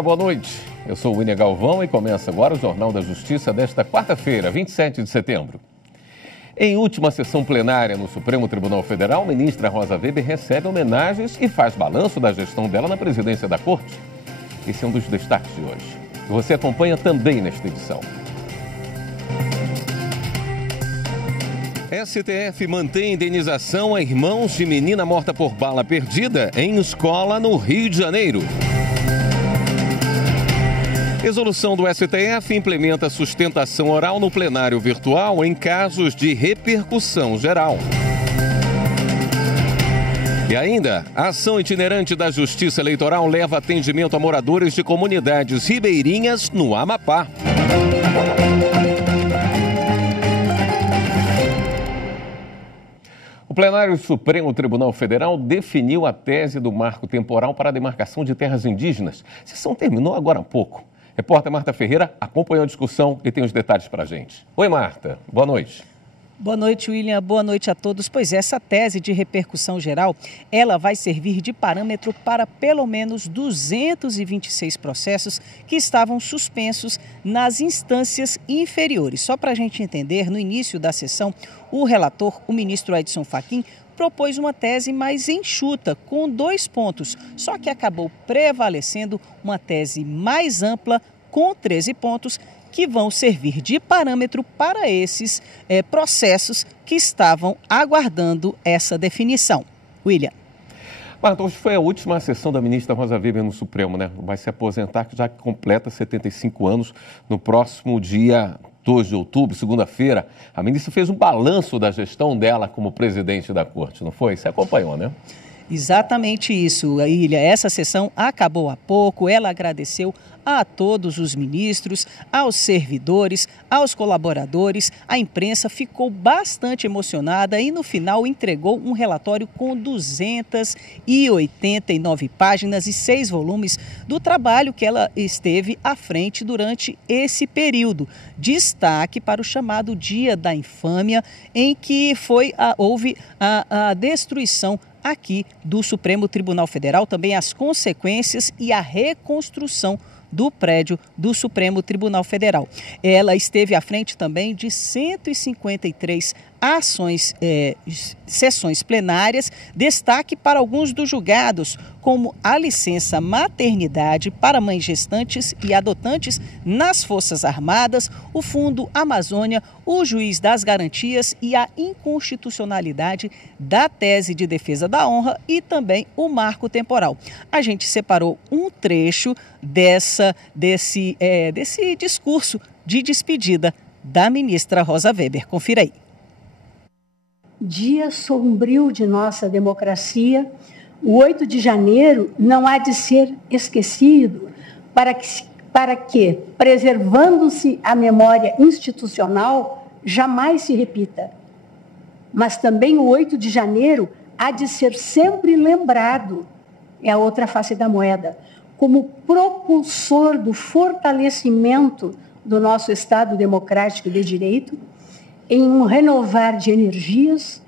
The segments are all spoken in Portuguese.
Olá, boa noite. Eu sou o William Galvão e começa agora o Jornal da Justiça desta quarta-feira, 27 de setembro. Em última sessão plenária no Supremo Tribunal Federal, a ministra Rosa Weber recebe homenagens e faz balanço da gestão dela na presidência da Corte. Esse é um dos destaques de hoje. Você acompanha também nesta edição. STF mantém indenização a irmãos de menina morta por bala perdida em escola no Rio de Janeiro. Resolução do STF implementa sustentação oral no plenário virtual em casos de repercussão geral. E ainda, a ação itinerante da Justiça Eleitoral leva atendimento a moradores de comunidades ribeirinhas no Amapá. O plenário do Supremo Tribunal Federal definiu a tese do marco temporal para a demarcação de terras indígenas. A sessão terminou agora há pouco. Repórter Marta Ferreira acompanhou a discussão e tem os detalhes para a gente. Oi, Marta. Boa noite. Boa noite, William. Boa noite a todos. Pois essa tese de repercussão geral, ela vai servir de parâmetro para pelo menos 226 processos que estavam suspensos nas instâncias inferiores. Só para a gente entender, no início da sessão, o relator, o ministro Edson Fachin, propôs uma tese mais enxuta, com 2 pontos, só que acabou prevalecendo uma tese mais ampla, com 13 pontos, que vão servir de parâmetro para esses processos que estavam aguardando essa definição. William. Marta, hoje foi a última sessão da ministra Rosa Weber no Supremo, né? Vai se aposentar, já que completa 75 anos no próximo dia 2 de outubro, segunda-feira. A ministra fez um balanço da gestão dela como presidente da Corte, não foi? Você acompanhou, né? Exatamente isso, Ilha. Essa sessão acabou há pouco. Ela agradeceu a todos os ministros, aos servidores, aos colaboradores. A imprensa ficou bastante emocionada e, no final, entregou um relatório com 289 páginas e 6 volumes do trabalho que ela esteve à frente durante esse período. Destaque para o chamado Dia da Infâmia, em que houve a destruição aqui do Supremo Tribunal Federal, também as consequências e a reconstrução do prédio do Supremo Tribunal Federal. Ela esteve à frente também de 153 sessões plenárias, destaque para alguns dos julgados, como a licença maternidade para mães gestantes e adotantes nas Forças Armadas, o Fundo Amazônia, o juiz das garantias e a inconstitucionalidade da tese de defesa da honra e também o marco temporal. A gente separou um trecho desse discurso de despedida da ministra Rosa Weber. Confira aí. Dia sombrio de nossa democracia, o 8 de janeiro não há de ser esquecido para que preservando-se a memória institucional, jamais se repita. Mas também o 8 de janeiro há de ser sempre lembrado, é a outra face da moeda, como propulsor do fortalecimento do nosso Estado democrático de direito, em um renovar de energias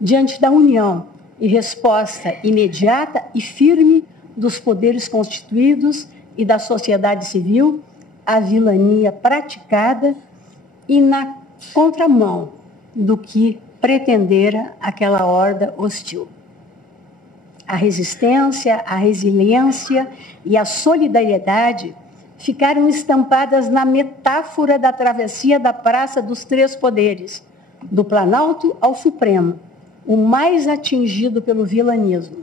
diante da união e resposta imediata e firme dos poderes constituídos e da sociedade civil à vilania praticada e na contramão do que pretendera aquela horda hostil. A resistência, a resiliência e a solidariedade ficaram estampadas na metáfora da travessia da Praça dos Três Poderes, do Planalto ao Supremo, o mais atingido pelo vilanismo.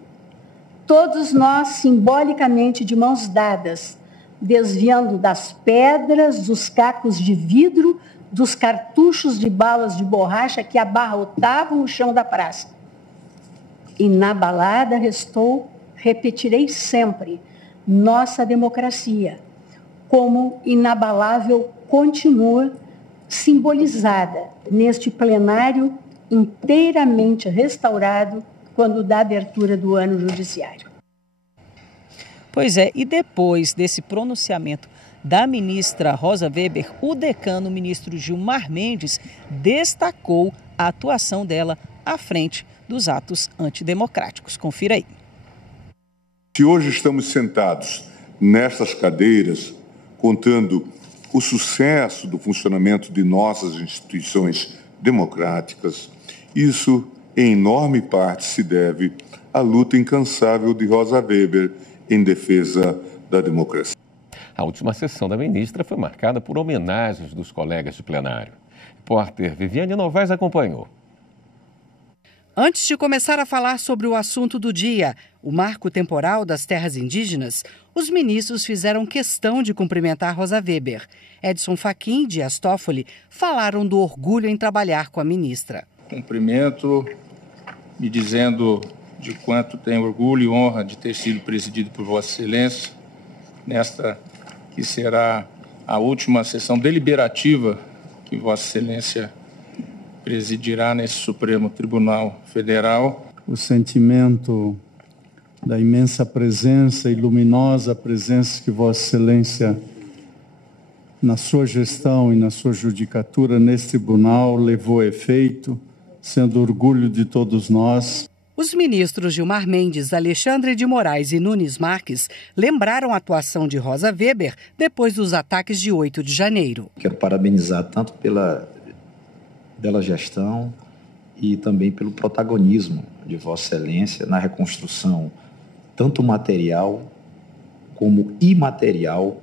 Todos nós, simbolicamente de mãos dadas, desviando das pedras, dos cacos de vidro, dos cartuchos de balas de borracha que abarrotavam o chão da praça. Inabalada restou, repetirei sempre, nossa democracia, como inabalável continua simbolizada neste plenário inteiramente restaurado quando da abertura do ano judiciário. Pois é, e depois desse pronunciamento da ministra Rosa Weber, o decano, o ministro Gilmar Mendes, destacou a atuação dela à frente dos atos antidemocráticos. Confira aí. Se hoje estamos sentados nestas cadeiras, contando o sucesso do funcionamento de nossas instituições democráticas, isso, em enorme parte, se deve à luta incansável de Rosa Weber em defesa da democracia. A última sessão da ministra foi marcada por homenagens dos colegas de plenário. A repórter Viviane Novaes acompanhou. Antes de começar a falar sobre o assunto do dia, o marco temporal das terras indígenas, os ministros fizeram questão de cumprimentar Rosa Weber. Edson Fachin e Dias Toffoli falaram do orgulho em trabalhar com a ministra. Cumprimento, me dizendo de quanto tenho orgulho e honra de ter sido presidido por Vossa Excelência, nesta que será a última sessão deliberativa que Vossa Excelência presidirá nesse Supremo Tribunal Federal. O sentimento da imensa presença e luminosa presença que Vossa Excelência, na sua gestão e na sua judicatura nesse tribunal, levou a efeito, sendo orgulho de todos nós. Os ministros Gilmar Mendes, Alexandre de Moraes e Nunes Marques lembraram a atuação de Rosa Weber depois dos ataques de 8 de janeiro. Quero parabenizar tanto pela gestão e também pelo protagonismo de Vossa Excelência na reconstrução tanto material como imaterial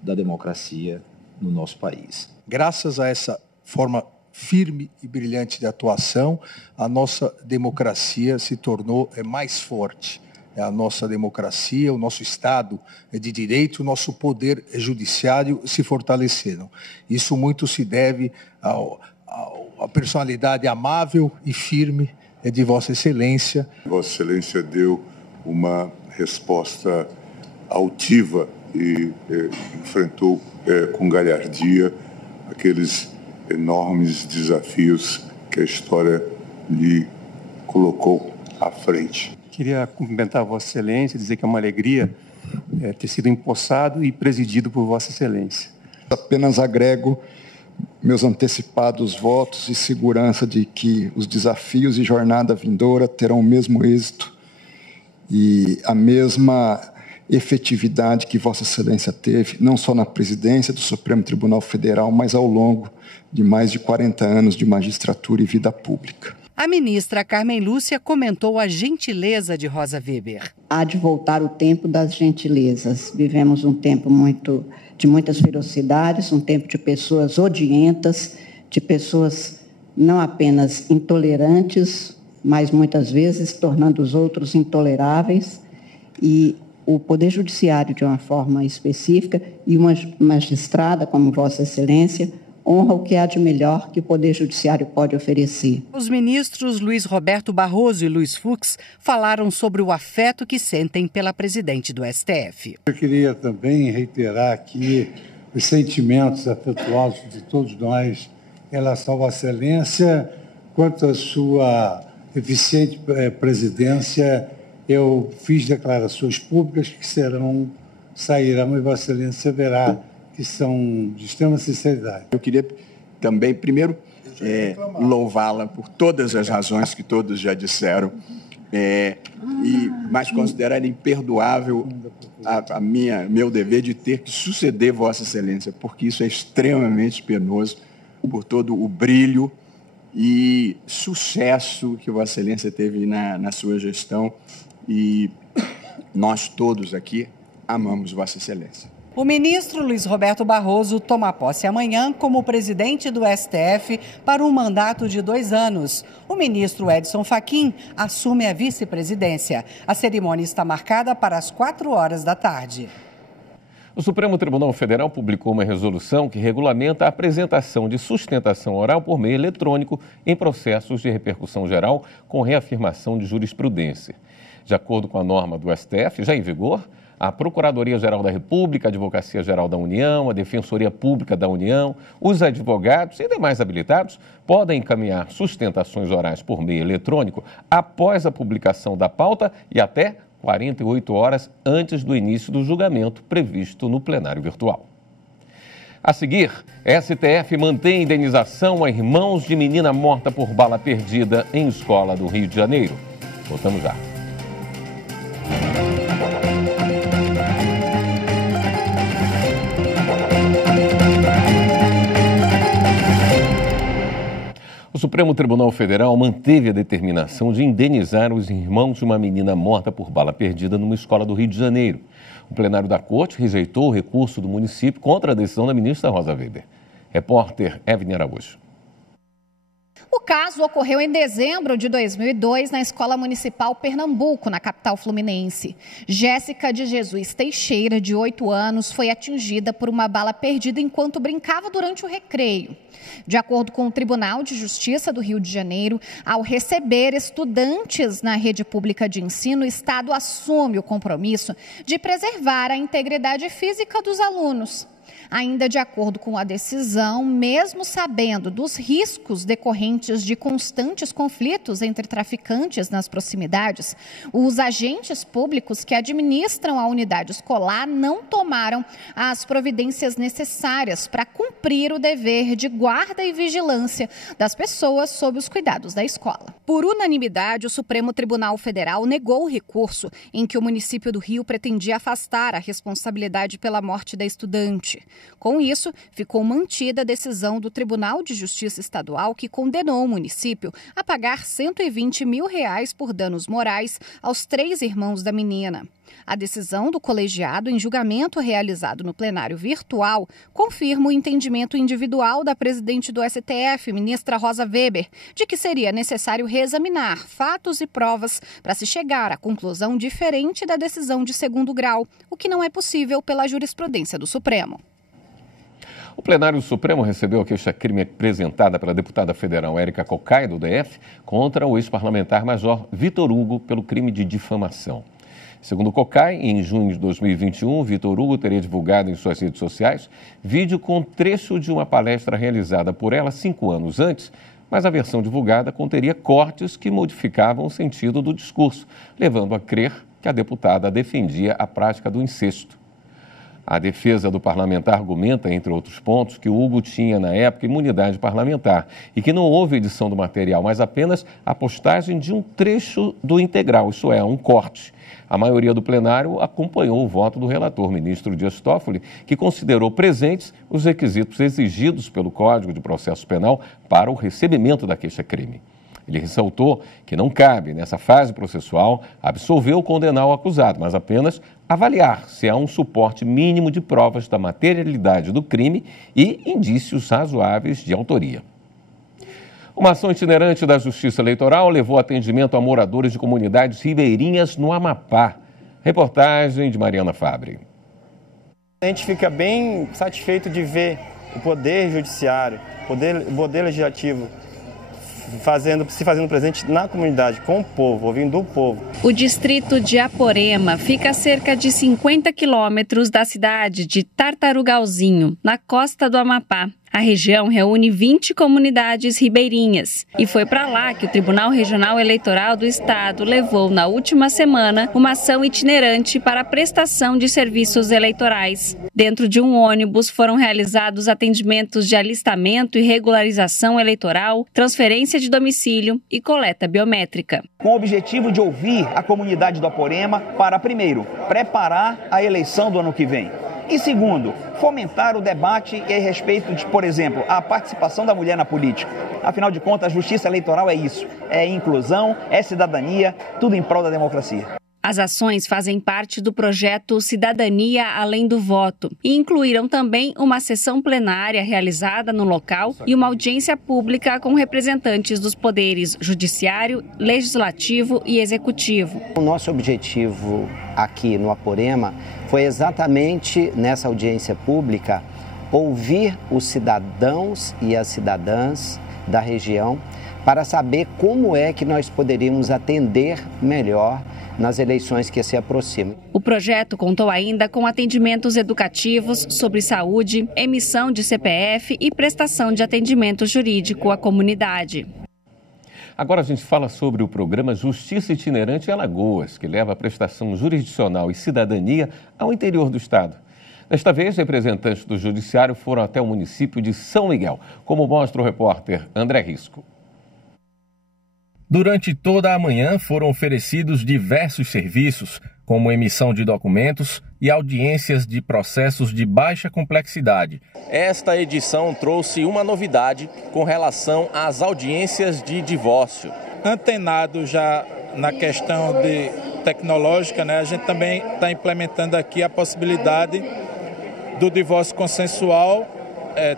da democracia no nosso país. Graças a essa forma firme e brilhante de atuação, a nossa democracia se tornou mais forte. A nossa democracia, o nosso Estado de Direito, o nosso poder judiciário se fortaleceram. Isso muito se deve à personalidade amável e firme de Vossa Excelência. Vossa Excelência deu uma resposta altiva e enfrentou com galhardia aqueles enormes desafios que a história lhe colocou à frente. Queria cumprimentar a Vossa Excelência, dizer que é uma alegria ter sido empossado e presidido por Vossa Excelência. Apenas agrego meus antecipados votos e segurança de que os desafios e jornada vindoura terão o mesmo êxito e a mesma efetividade que Vossa Excelência teve, não só na presidência do Supremo Tribunal Federal, mas ao longo de mais de 40 anos de magistratura e vida pública. A ministra Carmen Lúcia comentou a gentileza de Rosa Weber. Há de voltar o tempo das gentilezas. Vivemos um tempo de muitas ferocidades, um tempo de pessoas odientas, de pessoas não apenas intolerantes, mas muitas vezes tornando os outros intoleráveis. E o Poder Judiciário, de uma forma específica, e uma magistrada como Vossa Excelência, honra o que há de melhor que o Poder Judiciário pode oferecer. Os ministros Luiz Roberto Barroso e Luiz Fux falaram sobre o afeto que sentem pela presidente do STF. Eu queria também reiterar aqui os sentimentos afetuosos de todos nós em relação a Vossa Excelência, quanto à sua eficiente presidência. Eu fiz declarações públicas que sairão e Vossa Excelência verá que são de extrema sinceridade. Eu queria também, primeiro, louvá-la por todas as razões que todos já disseram, mas considerar imperdoável meu dever de ter que suceder Vossa Excelência, porque isso é extremamente penoso, por todo o brilho e sucesso que Vossa Excelência teve na sua gestão, e nós todos aqui amamos Vossa Excelência. O ministro Luiz Roberto Barroso toma posse amanhã como presidente do STF para um mandato de 2 anos. O ministro Edson Fachin assume a vice-presidência. A cerimônia está marcada para as 4h da tarde. O Supremo Tribunal Federal publicou uma resolução que regulamenta a apresentação de sustentação oral por meio eletrônico em processos de repercussão geral com reafirmação de jurisprudência. De acordo com a norma do STF, já em vigor, a Procuradoria-Geral da República, a Advocacia-Geral da União, a Defensoria Pública da União, os advogados e demais habilitados podem encaminhar sustentações orais por meio eletrônico após a publicação da pauta e até 48 horas antes do início do julgamento previsto no plenário virtual. A seguir, STF mantém indenização a irmãos de menina morta por bala perdida em escola do Rio de Janeiro. Voltamos já. Supremo Tribunal Federal manteve a determinação de indenizar os irmãos de uma menina morta por bala perdida numa escola do Rio de Janeiro. O plenário da Corte rejeitou o recurso do município contra a decisão da ministra Rosa Weber. Repórter Evelyn Araújo. O caso ocorreu em dezembro de 2002 na Escola Municipal Pernambuco, na capital fluminense. Jéssica de Jesus Teixeira, de 8 anos, foi atingida por uma bala perdida enquanto brincava durante o recreio. De acordo com o Tribunal de Justiça do Rio de Janeiro, ao receber estudantes na rede pública de ensino, o Estado assume o compromisso de preservar a integridade física dos alunos. Ainda de acordo com a decisão, mesmo sabendo dos riscos decorrentes de constantes conflitos entre traficantes nas proximidades, os agentes públicos que administram a unidade escolar não tomaram as providências necessárias para cumprir o dever de guarda e vigilância das pessoas sob os cuidados da escola. Por unanimidade, o Supremo Tribunal Federal negou o recurso em que o município do Rio pretendia afastar a responsabilidade pela morte da estudante. Com isso, ficou mantida a decisão do Tribunal de Justiça Estadual que condenou o município a pagar R$120 mil por danos morais aos 3 irmãos da menina. A decisão do colegiado, em julgamento realizado no plenário virtual, confirma o entendimento individual da presidente do STF, ministra Rosa Weber, de que seria necessário reexaminar fatos e provas para se chegar à conclusão diferente da decisão de segundo grau, o que não é possível pela jurisprudência do Supremo. O plenário do Supremo recebeu a queixa-crime apresentada pela deputada federal Érica Cocai, do DF, contra o ex-parlamentar major Vitor Hugo pelo crime de difamação. Segundo Cocai, em junho de 2021, Vitor Hugo teria divulgado em suas redes sociais vídeo com trecho de uma palestra realizada por ela 5 anos antes, mas a versão divulgada conteria cortes que modificavam o sentido do discurso, levando a crer que a deputada defendia a prática do incesto. A defesa do parlamentar argumenta, entre outros pontos, que o Hugo tinha, na época, imunidade parlamentar e que não houve edição do material, mas apenas a postagem de um trecho do integral, isso é, um corte. A maioria do plenário acompanhou o voto do relator, ministro Dias Toffoli, que considerou presentes os requisitos exigidos pelo Código de Processo Penal para o recebimento da queixa-crime. Ele ressaltou que não cabe, nessa fase processual, absolver ou condenar o acusado, mas apenas avaliar se há um suporte mínimo de provas da materialidade do crime e indícios razoáveis de autoria. Uma ação itinerante da Justiça Eleitoral levou atendimento a moradores de comunidades ribeirinhas no Amapá. Reportagem de Mariana Fabre. A gente fica bem satisfeito de ver o Poder Judiciário, o Poder Legislativo, se fazendo presente na comunidade, com o povo, ouvindo o povo. O distrito de Aporema fica a cerca de 50 quilômetros da cidade de Tartarugalzinho, na costa do Amapá. A região reúne 20 comunidades ribeirinhas e foi para lá que o Tribunal Regional Eleitoral do Estado levou na última semana uma ação itinerante para a prestação de serviços eleitorais. Dentro de um ônibus foram realizados atendimentos de alistamento e regularização eleitoral, transferência de domicílio e coleta biométrica. Com o objetivo de ouvir a comunidade do Aporema para, primeiro, preparar a eleição do ano que vem. E segundo, fomentar o debate a respeito de, por exemplo, a participação da mulher na política. Afinal de contas, a justiça eleitoral é isso, é inclusão, é cidadania, tudo em prol da democracia. As ações fazem parte do projeto Cidadania Além do Voto e incluíram também uma sessão plenária realizada no local e uma audiência pública com representantes dos poderes judiciário, legislativo e executivo. O nosso objetivo aqui no Aporema foi exatamente nessa audiência pública ouvir os cidadãos e as cidadãs da região para saber como é que nós poderíamos atender melhor nas eleições que se aproximam. O projeto contou ainda com atendimentos educativos sobre saúde, emissão de CPF e prestação de atendimento jurídico à comunidade. Agora a gente fala sobre o programa Justiça Itinerante em Alagoas, que leva a prestação jurisdicional e cidadania ao interior do estado. Desta vez, representantes do Judiciário foram até o município de São Miguel, como mostra o repórter André Risco. Durante toda a manhã foram oferecidos diversos serviços, como emissão de documentos e audiências de processos de baixa complexidade. Esta edição trouxe uma novidade com relação às audiências de divórcio. Antenado já na questão tecnológica, né, a gente também está implementando aqui a possibilidade do divórcio consensual,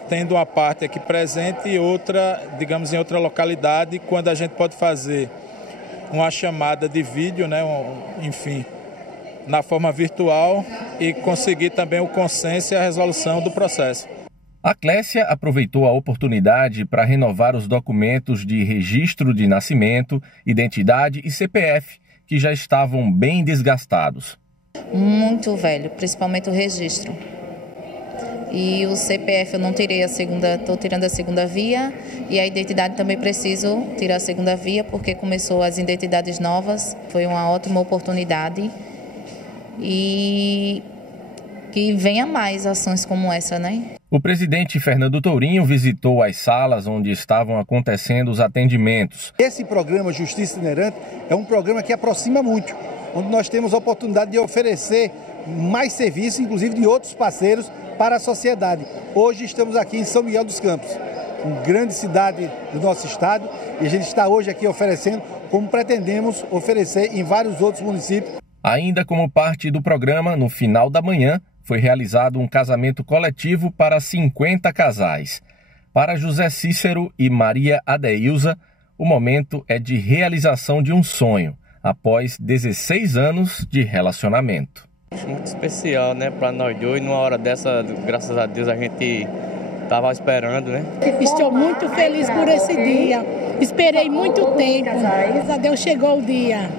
tendo uma parte aqui presente e outra, digamos, em outra localidade, quando a gente pode fazer uma chamada de vídeo, né, enfim, na forma virtual e conseguir também o consenso e a resolução do processo. A Clécia aproveitou a oportunidade para renovar os documentos de registro de nascimento, identidade e CPF, que já estavam bem desgastados. Muito velho, principalmente o registro. E o CPF eu não tirei estou tirando a segunda via, e a identidade também preciso tirar a segunda via, porque começou as identidades novas, foi uma ótima oportunidade. E que venha mais ações como essa, né? O presidente Fernando Tourinho visitou as salas onde estavam acontecendo os atendimentos. Esse programa Justiça Itinerante é um programa que aproxima muito, onde nós temos a oportunidade de oferecer mais serviços, inclusive de outros parceiros, para a sociedade. Hoje estamos aqui em São Miguel dos Campos, uma grande cidade do nosso estado, e a gente está hoje aqui oferecendo, como pretendemos oferecer em vários outros municípios. Ainda como parte do programa, no final da manhã, foi realizado um casamento coletivo para 50 casais. Para José Cícero e Maria Adeilza, o momento é de realização de um sonho, após 16 anos de relacionamento. Muito especial, né, para nós dois. Numa hora dessa, graças a Deus, a gente estava esperando, né? Estou muito feliz por esse dia. Esperei muito tempo. Graças a Deus chegou o dia.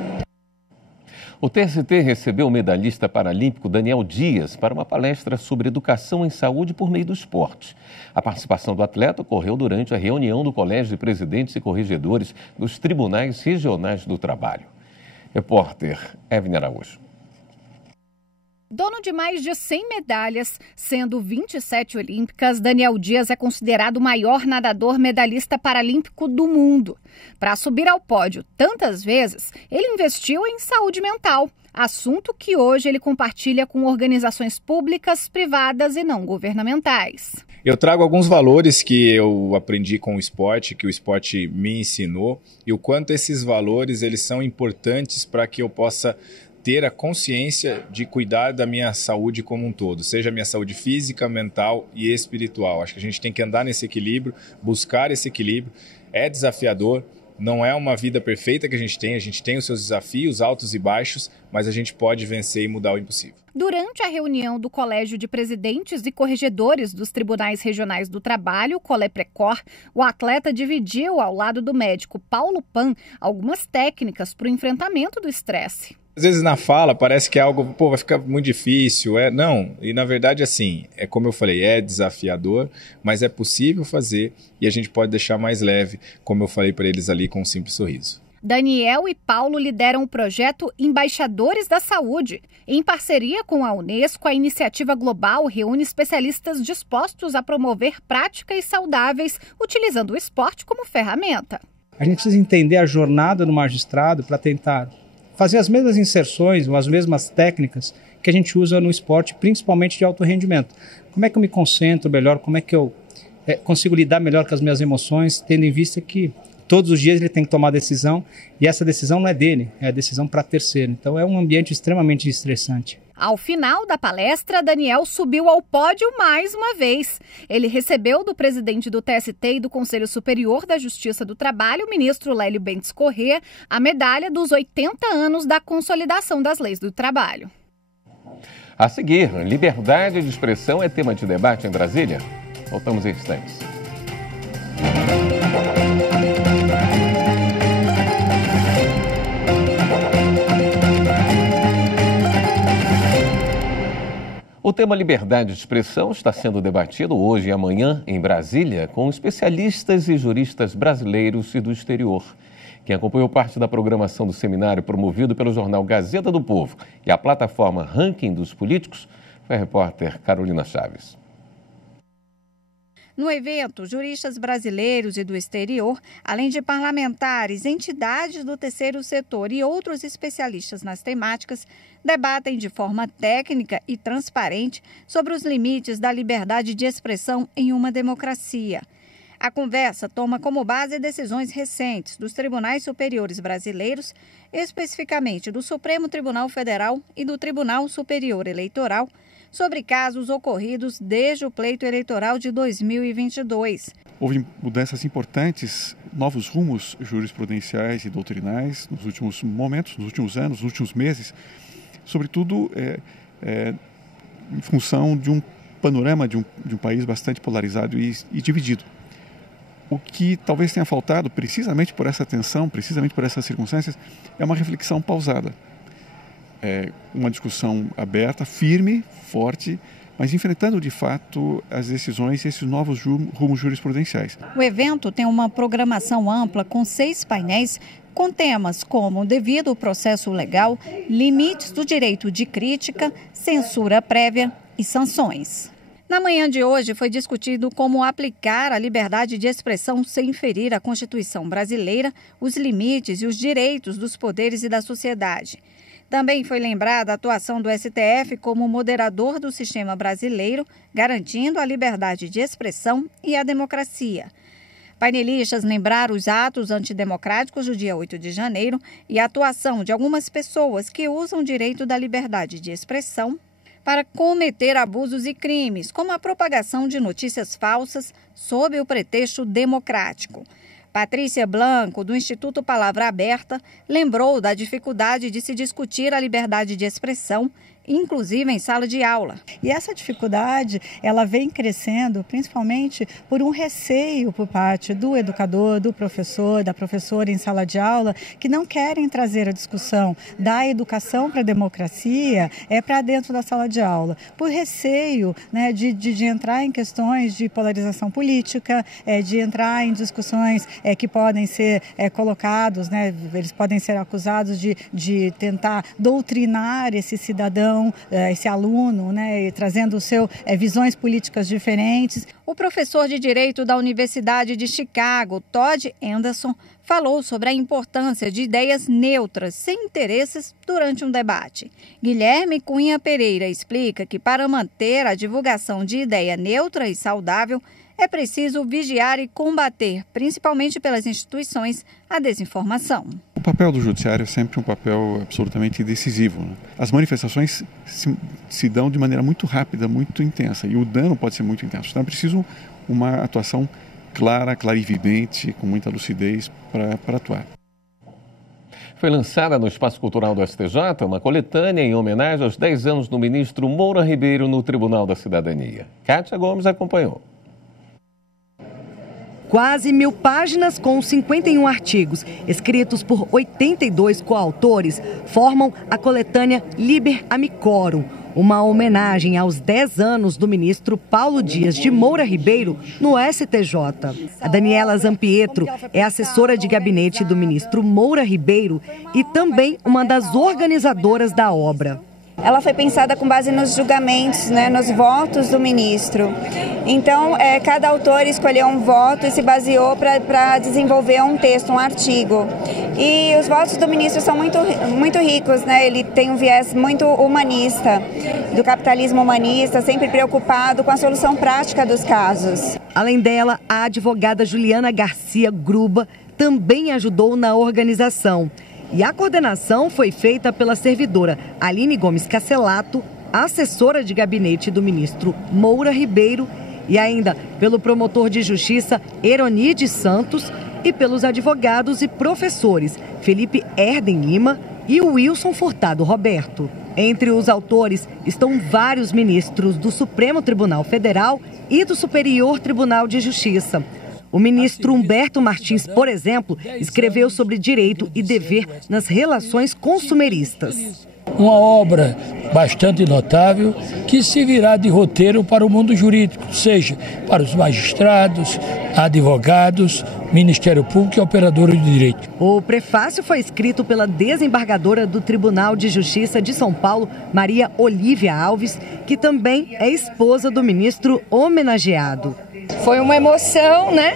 O TST recebeu o medalhista paralímpico Daniel Dias para uma palestra sobre educação em saúde por meio do esporte. A participação do atleta ocorreu durante a reunião do Colégio de Presidentes e Corregedores dos Tribunais Regionais do Trabalho. Repórter Evne Araújo. Dono de mais de 100 medalhas, sendo 27 olímpicas, Daniel Dias é considerado o maior nadador medalhista paralímpico do mundo. Para subir ao pódio tantas vezes, ele investiu em saúde mental, assunto que hoje ele compartilha com organizações públicas, privadas e não governamentais. Eu trago alguns valores que eu aprendi com o esporte, que o esporte me ensinou, e o quanto esses valores eles são importantes para que eu possa ter a consciência de cuidar da minha saúde como um todo, seja a minha saúde física, mental e espiritual. Acho que a gente tem que andar nesse equilíbrio, buscar esse equilíbrio. É desafiador, não é uma vida perfeita que a gente tem os seus desafios altos e baixos, mas a gente pode vencer e mudar o impossível. Durante a reunião do Colégio de Presidentes e Corregedores dos Tribunais Regionais do Trabalho, Coleprecor, o atleta dividiu, ao lado do médico Paulo Pan, algumas técnicas para o enfrentamento do estresse. Às vezes na fala parece que é algo, vai ficar muito difícil, não, e na verdade assim, é como eu falei, é desafiador, mas é possível fazer e a gente pode deixar mais leve, como eu falei para eles ali com um simples sorriso. Daniel e Paulo lideram o projeto Embaixadores da Saúde. Em parceria com a Unesco, a iniciativa global reúne especialistas dispostos a promover práticas saudáveis, utilizando o esporte como ferramenta. A gente precisa entender a jornada do magistrado para tentar fazer as mesmas inserções ou as mesmas técnicas que a gente usa no esporte, principalmente de alto rendimento. Como é que eu me concentro melhor, como é que eu consigo lidar melhor com as minhas emoções, tendo em vista que todos os dias ele tem que tomar decisão e essa decisão não é dele, é a decisão para terceiro. Então é um ambiente extremamente estressante. Ao final da palestra, Daniel subiu ao pódio mais uma vez. Ele recebeu do presidente do TST e do Conselho Superior da Justiça do Trabalho, o ministro Lélio Bentes Corrêa, a medalha dos 80 anos da consolidação das leis do trabalho. A seguir, liberdade de expressão é tema de debate em Brasília? Voltamos em instantes. O tema liberdade de expressão está sendo debatido hoje e amanhã em Brasília com especialistas e juristas brasileiros e do exterior. Quem acompanhou parte da programação do seminário promovido pelo jornal Gazeta do Povo e a plataforma Ranking dos Políticos foi a repórter Carolina Chaves. No evento, juristas brasileiros e do exterior, além de parlamentares, entidades do terceiro setor e outros especialistas nas temáticas, debatem de forma técnica e transparente sobre os limites da liberdade de expressão em uma democracia. A conversa toma como base decisões recentes dos tribunais superiores brasileiros, especificamente do Supremo Tribunal Federal e do Tribunal Superior Eleitoral, sobre casos ocorridos desde o pleito eleitoral de 2022. Houve mudanças importantes, novos rumos jurisprudenciais e doutrinais nos últimos momentos, nos últimos anos, nos últimos meses, sobretudo em função de um panorama de um país bastante polarizado e dividido. O que talvez tenha faltado, precisamente por essa tensão, precisamente por essas circunstâncias, é uma reflexão pausada. Uma discussão aberta, firme, forte, mas enfrentando de fato as decisões e esses novos rumos jurisprudenciais. O evento tem uma programação ampla com 6 painéis com temas como devido ao processo legal, limites do direito de crítica, censura prévia e sanções. Na manhã de hoje foi discutido como aplicar a liberdade de expressão sem ferir a Constituição brasileira, os limites e os direitos dos poderes e da sociedade. Também foi lembrada a atuação do STF como moderador do sistema brasileiro, garantindo a liberdade de expressão e a democracia. Painelistas lembraram os atos antidemocráticos do dia 8 de janeiro e a atuação de algumas pessoas que usam o direito da liberdade de expressão para cometer abusos e crimes, como a propagação de notícias falsas sob o pretexto democrático. Patrícia Blanco, do Instituto Palavra Aberta, lembrou da dificuldade de se discutir a liberdade de expressão, inclusive em sala de aula. E essa dificuldade, ela vem crescendo principalmente por um receio por parte do educador, do professor, da professora em sala de aula, que não querem trazer a discussão da educação para a democracia para dentro da sala de aula, por receio, né, de entrar em questões de polarização política, de entrar em discussões que podem ser colocados, né, eles podem ser acusados de tentar doutrinar esse cidadão, esse aluno, né, trazendo visões políticas diferentes. O professor de Direito da Universidade de Chicago, Todd Anderson, falou sobre a importância de ideias neutras, sem interesses, durante um debate. Guilherme Cunha Pereira explica que para manter a divulgação de ideia neutra e saudável, é preciso vigiar e combater, principalmente pelas instituições, a desinformação. O papel do judiciário é sempre um papel absolutamente decisivo, né? As manifestações se dão de maneira muito rápida, muito intensa, e o dano pode ser muito intenso. Então é preciso uma atuação clara, clarividente, com muita lucidez para atuar. Foi lançada no Espaço Cultural do STJ uma coletânea em homenagem aos 10 anos do ministro Moura Ribeiro no Tribunal da Cidadania. Kátia Gomes acompanhou. Quase 1000 páginas com 51 artigos, escritos por 82 coautores, formam a coletânea Liber Amicorum, uma homenagem aos 10 anos do ministro Paulo Dias de Moura Ribeiro no STJ. A Daniela Zampietro é assessora de gabinete do ministro Moura Ribeiro e também uma das organizadoras da obra. Ela foi pensada com base nos julgamentos, né, nos votos do ministro. Então, cada autor escolheu um voto e se baseou para desenvolver um texto, um artigo. E os votos do ministro são muito ricos, né? Ele tem um viés muito humanista, do capitalismo humanista, sempre preocupado com a solução prática dos casos. Além dela, a advogada Juliana Garcia Gruba também ajudou na organização. E a coordenação foi feita pela servidora Aline Gomes Cacelato, assessora de gabinete do ministro Moura Ribeiro, e ainda pelo promotor de justiça Eronides Santos e pelos advogados e professores Felipe Erden Lima e Wilson Furtado Roberto. Entre os autores estão vários ministros do Supremo Tribunal Federal e do Superior Tribunal de Justiça. O ministro Humberto Martins, por exemplo, escreveu sobre direito e dever nas relações consumeristas. Uma obra bastante notável que servirá de roteiro para o mundo jurídico, seja para os magistrados, advogados, Ministério Público e operadores de direito. O prefácio foi escrito pela desembargadora do Tribunal de Justiça de São Paulo, Maria Olívia Alves, que também é esposa do ministro homenageado. Foi uma emoção, né?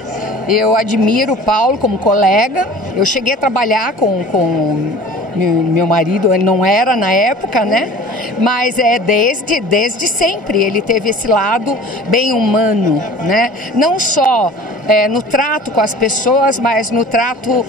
Eu admiro o Paulo como colega. Eu cheguei a trabalhar com meu marido, ele não era na época, né? Mas desde sempre ele teve esse lado bem humano, né? Não só no trato com as pessoas, mas no trato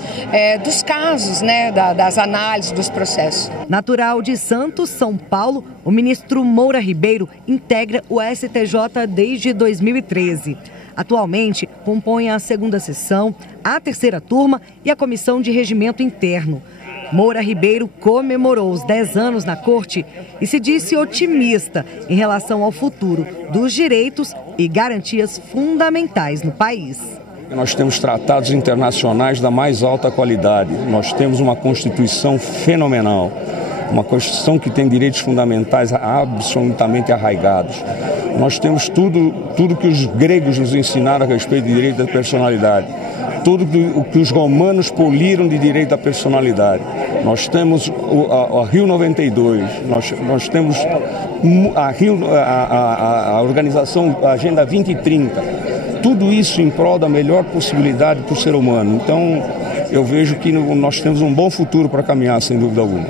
dos casos, né? Das análises, dos processos. Natural de Santos, São Paulo, o ministro Moura Ribeiro integra o STJ desde 2013. Atualmente, compõe a segunda sessão, a terceira turma e a Comissão de Regimento Interno. Moura Ribeiro comemorou os 10 anos na corte e se disse otimista em relação ao futuro dos direitos e garantias fundamentais no país. Nós temos tratados internacionais da mais alta qualidade, nós temos uma Constituição fenomenal, uma Constituição que tem direitos fundamentais absolutamente arraigados. Nós temos tudo que os gregos nos ensinaram a respeito de direito da personalidade. Tudo o que os romanos poliram de direito à personalidade. Nós temos a Rio 92, nós temos a organização Agenda 2030. Tudo isso em prol da melhor possibilidade para o ser humano. Então, eu vejo que nós temos um bom futuro para caminhar, sem dúvida alguma.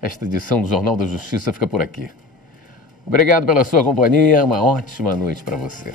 Esta edição do Jornal da Justiça fica por aqui. Obrigado pela sua companhia, uma ótima noite para você.